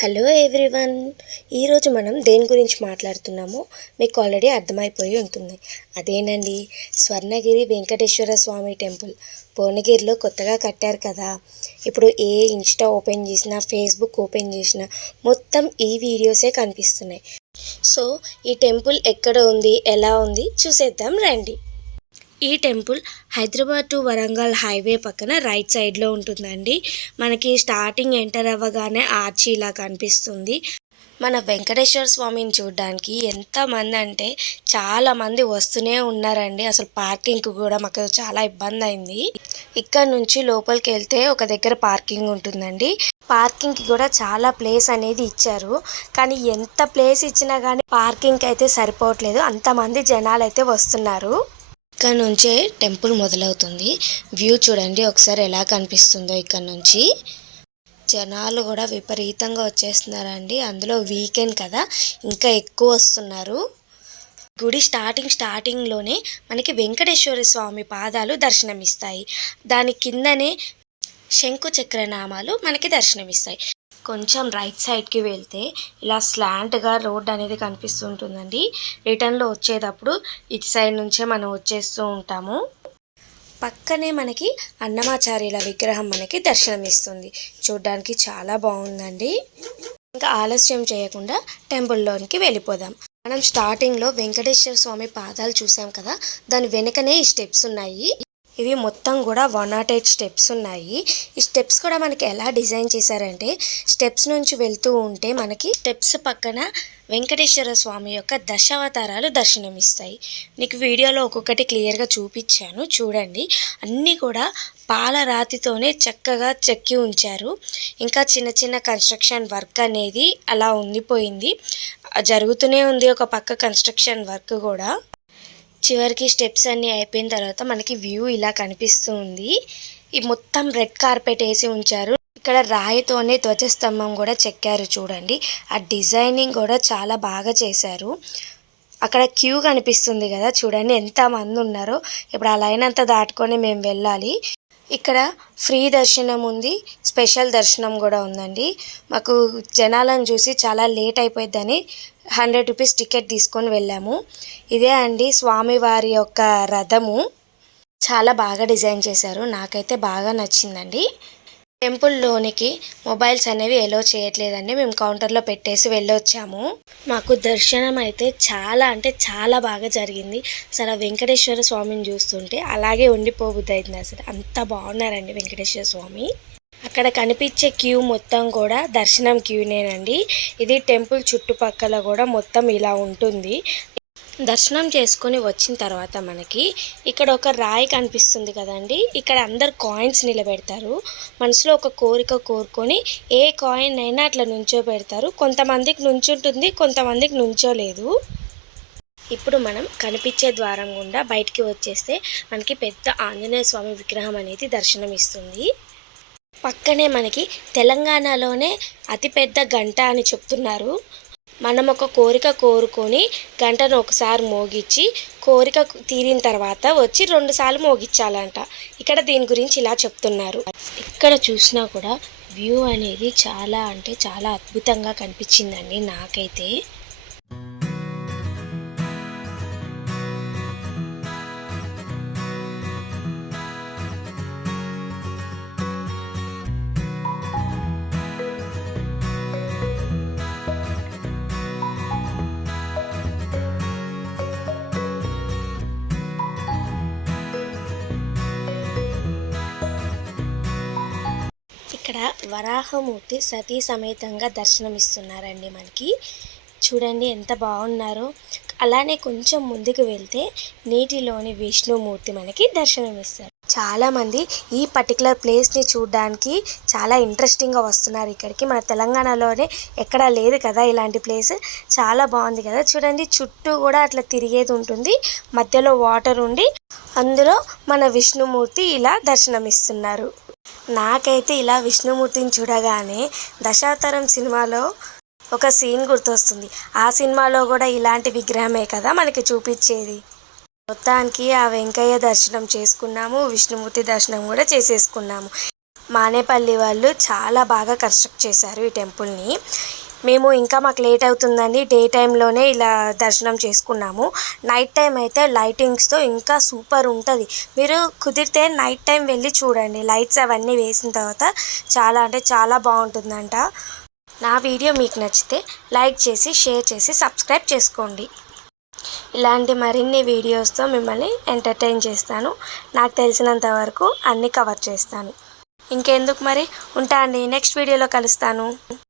Hello everyone. ఈరోజు మనం దేని గురించి మాట్లాడుతున్నామో మీకు ఆల్రెడీ అర్థమైపోయి ఉంటుంది. అదేనండి, స్వర్ణగిరి వెంకటేశ్వర స్వామి టెంపుల్ భువనగిరిలో కొత్తగా కట్టారు కదా. ఇప్పుడు ఏ ఇన్స్టా ఓపెన్ చేసినా, ఫేస్బుక్ ఓపెన్ చేసినా మొత్తం ఈ వీడియోసే కనిపిస్తున్నాయి. సో ఈ టెంపుల్ ఎక్కడ ఉంది, ఎలా ఉంది చూసేద్దాం రండి. ఈ temple Hyderabad to Warangal highway పక్కన రైట్ సైడ్లో ఉంటుందండి. మనకి స్టార్టింగ్ ఎంటర్ అవ్వగానే ఆర్చి ఇలా కనిపిస్తుంది. మన వెంకటేశ్వర స్వామిని చూడడానికి ఎంతమంది అంటే చాలామంది వస్తూనే ఉన్నారండి. అసలు పార్కింగ్కి కూడా మాకు చాలా ఇబ్బంది అయింది. ఇక్కడ నుంచి లోపలికి వెళ్తే ఒక దగ్గర పార్కింగ్ ఉంటుందండి. పార్కింగ్కి కూడా చాలా ప్లేస్ అనేది ఇచ్చారు. కానీ ఎంత ప్లేస్ ఇచ్చినా కానీ పార్కింగ్కి అయితే సరిపోవట్లేదు. అంతమంది జనాలు అయితే వస్తున్నారు. ఇక్కడ నుంచే టెంపుల్ మొదలవుతుంది. వ్యూ చూడండి ఒకసారి ఎలా కనిపిస్తుందో. ఇక్కడ నుంచి జనాలు కూడా విపరీతంగా వచ్చేస్తున్నారండి. అందులో వీకెండ్ కదా, ఇంకా ఎక్కువ వస్తున్నారు. గుడి స్టార్టింగ్లోనే మనకి వెంకటేశ్వర స్వామి పాదాలు దర్శనమిస్తాయి. దాని కిందనే శంకు చక్రనామాలు మనకి దర్శనమిస్తాయి. కొంచెం రైట్ సైడ్కి వెళ్తే ఇలా స్లాంట్గా రోడ్ అనేది కనిపిస్తుంటుందండి. రిటర్న్లో వచ్చేటప్పుడు ఇటు సైడ్ నుంచే మనం వచ్చేస్తూ ఉంటాము. పక్కనే మనకి అన్నమాచార్యుల విగ్రహం మనకి దర్శనమిస్తుంది. చూడ్డానికి చాలా బాగుందండి. ఇంకా ఆలస్యం చేయకుండా టెంపుల్లోనికి వెళ్ళిపోదాం. మనం స్టార్టింగ్లో వెంకటేశ్వర స్వామి పాదాలు చూసాం కదా, దాని వెనుకనే ఈ స్టెప్స్ ఉన్నాయి. ఇవి మొత్తం కూడా 108 స్టెప్స్ ఉన్నాయి. ఈ స్టెప్స్ కూడా మనకి ఎలా డిజైన్ చేశారంటే, స్టెప్స్ నుంచి వెళ్తూ ఉంటే మనకి స్టెప్స్ పక్కన వెంకటేశ్వర స్వామి యొక్క దశావతారాలు దర్శనమిస్తాయి. నీకు వీడియోలో ఒక్కొక్కటి క్లియర్గా చూపించాను చూడండి. అన్నీ కూడా పాలరాతితోనే చక్కగా చెక్కి ఉంచారు. ఇంకా చిన్న చిన్న కన్స్ట్రక్షన్ వర్క్ అనేది అలా ఉండిపోయింది, జరుగుతూనే ఉంది ఒక పక్క కన్స్ట్రక్షన్ వర్క్ కూడా. చివరికి స్టెప్స్ అన్నీ అయిపోయిన తర్వాత మనకి వ్యూ ఇలా కనిపిస్తూ ఉంది. ఈ మొత్తం రెడ్ కార్పెట్ వేసి ఉంచారు. ఇక్కడ రాయితోనే ధ్వజస్తంభం కూడా చెక్కారు చూడండి. ఆ డిజైనింగ్ కూడా చాలా బాగా చేశారు. అక్కడ క్యూ కనిపిస్తుంది కదా, చూడండి ఎంతమంది ఉన్నారో. ఇప్పుడు ఆ లైన్ అంతా దాటుకొని మేము వెళ్ళాలి. ఇక్కడ ఫ్రీ దర్శనం ఉంది, స్పెషల్ దర్శనం కూడా ఉందండి. మాకు జనాలను చూసి చాలా లేట్ అయిపోయిద్దని 100 రూపీస్ టికెట్ తీసుకొని వెళ్ళాము. ఇదే అండి స్వామివారి యొక్క రథము. చాలా బాగా డిజైన్ చేశారు, నాకైతే బాగా నచ్చిందండి. టెంపుల్లోనికి మొబైల్స్ అనేవి ఎలో చేయట్లేదండి. మేము కౌంటర్లో పెట్టేసి వెళ్ళొచ్చాము. మాకు దర్శనం అయితే చాలా అంటే చాలా బాగా జరిగింది. అసలు వెంకటేశ్వర స్వామిని చూస్తుంటే అలాగే ఉండిపోబుద్ది అయింది. అసలు అంత బాగున్నారండి వెంకటేశ్వర స్వామి. అక్కడ కనిపించే క్యూ మొత్తం కూడా దర్శనం క్యూనేనండి. ఇది టెంపుల్ చుట్టుపక్కల కూడా మొత్తం ఇలా ఉంటుంది. దర్శనం చేసుకొని వచ్చిన తర్వాత మనకి ఇక్కడ ఒక రాయి కనిపిస్తుంది కదండి. ఇక్కడ అందరు కాయిన్స్ నిలబెడతారు. మనసులో ఒక కోరిక కోరుకొని ఏ కాయిన్ అయినా అట్లా నుంచో పెడతారు. కొంతమందికి నుంచుంటుంది, కొంతమందికి నుంచోలేదు. ఇప్పుడు మనం కనిపించే ద్వారం గుండా బయటికి వచ్చేస్తే మనకి పెద్ద ఆంజనేయ స్వామి విగ్రహం అనేది దర్శనం ఇస్తుంది. పక్కనే మనకి తెలంగాణలోనే అతిపెద్ద గంట అని చెప్తున్నారు. మనం ఒక కోరిక కోరుకొని గంటను ఒకసారి మోగించి కోరిక తీరిన తర్వాత వచ్చి 2 సార్లు మోగించాలంట. ఇక్కడ దీని గురించి ఇలా చెప్తున్నారు. ఇక్కడ చూసినా కూడా వ్యూ అనేది చాలా అంటే చాలా అద్భుతంగా కనిపించిందండి నాకైతే. ఇక్కడ వరాహమూర్తి సతీ సమేతంగా దర్శనమిస్తున్నారండి మనకి. చూడండి ఎంత బాగున్నారో. అలానే కొంచెం ముందుకు వెళ్తే నీటిలోని విష్ణుమూర్తి మనకి దర్శనమిస్తారు. చాలామంది ఈ పర్టికులర్ ప్లేస్ని చూడడానికి చాలా ఇంట్రెస్టింగ్గా వస్తున్నారు ఇక్కడికి. మన తెలంగాణలోనే ఎక్కడా లేదు కదా ఇలాంటి ప్లేస్. చాలా బాగుంది కదా. చూడండి చుట్టూ కూడా అట్లా తిరిగేది ఉంటుంది, మధ్యలో వాటర్ ఉండి అందులో మన విష్ణుమూర్తి ఇలా దర్శనమిస్తున్నారు. నాకైతే ఇలా విష్ణుమూర్తిని చూడగానే దశావతారం సినిమాలో ఒక సీన్ గుర్తొస్తుంది. ఆ సినిమాలో కూడా ఇలాంటి విగ్రహమే కదా మనకి చూపించేది. మొత్తానికి ఆ వెంకయ్య దర్శనం చేసుకున్నాము, విష్ణుమూర్తి దర్శనం కూడా చేసేసుకున్నాము. మానేపల్లి వాళ్ళు చాలా బాగా కన్స్ట్రక్ట్ చేశారు ఈ టెంపుల్ని. మేము ఇంకా మాకు లేట్ అవుతుందని డే టైంలోనే ఇలా దర్శనం చేసుకున్నాము. నైట్ టైం అయితే లైటింగ్స్తో ఇంకా సూపర్ ఉంటుంది. మీరు కుదిరితే నైట్ టైం వెళ్ళి చూడండి. లైట్స్ అవన్నీ వేసిన తర్వాత చాలా అంటే చాలా బాగుంటుందంట. నా వీడియో మీకు నచ్చితే లైక్ చేసి షేర్ చేసి సబ్స్క్రైబ్ చేసుకోండి. ఇలాంటి మరిన్ని వీడియోస్తో మిమ్మల్ని ఎంటర్టైన్ చేస్తాను. నాకు తెలిసినంత వరకు అన్నీ కవర్ చేస్తాను. ఇంకెందుకు మరి, ఉంటా అండి. నెక్స్ట్ వీడియోలో కలుస్తాను.